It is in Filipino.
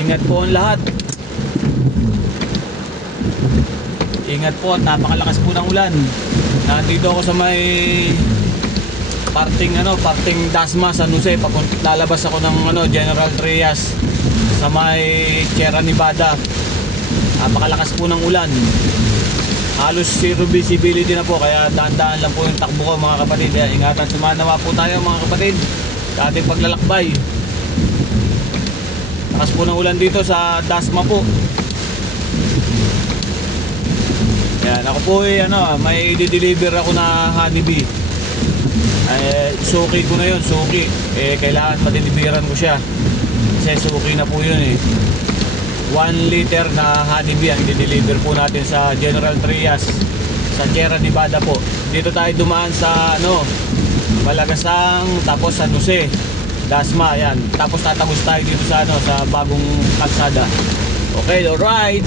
Ingat po ang lahat. Ingat po at napakalakas po ng ulan. Nandito ako sa may parting Dasma, San Jose. Lalabas ako ng General Trias sa may Sierra Nevada. Napakalakas po ng ulan. Halos zero visibility na po, kaya dahan-dahan lang po yung takbo ko mga kapatid. Kaya ingatan, sumanawa po tayo mga kapatid sa ating paglalakbay. Lakas po ng ulan dito sa Dasma po. Yan, ako po may i-deliver ako na honeybee. Suki ko na yun, suki. Kailangan madeliveran ko siya. Kasi suki na po yun 1 liter na honeybee ang i-deliver po natin sa General Trias sa Sierra Nevada po. Dito tayo dumaan sa Malagasang, tapos San Jose, Dasma, yan. Tapos tatagos tayo dito sa sa bagong kalsada. Okay, alright.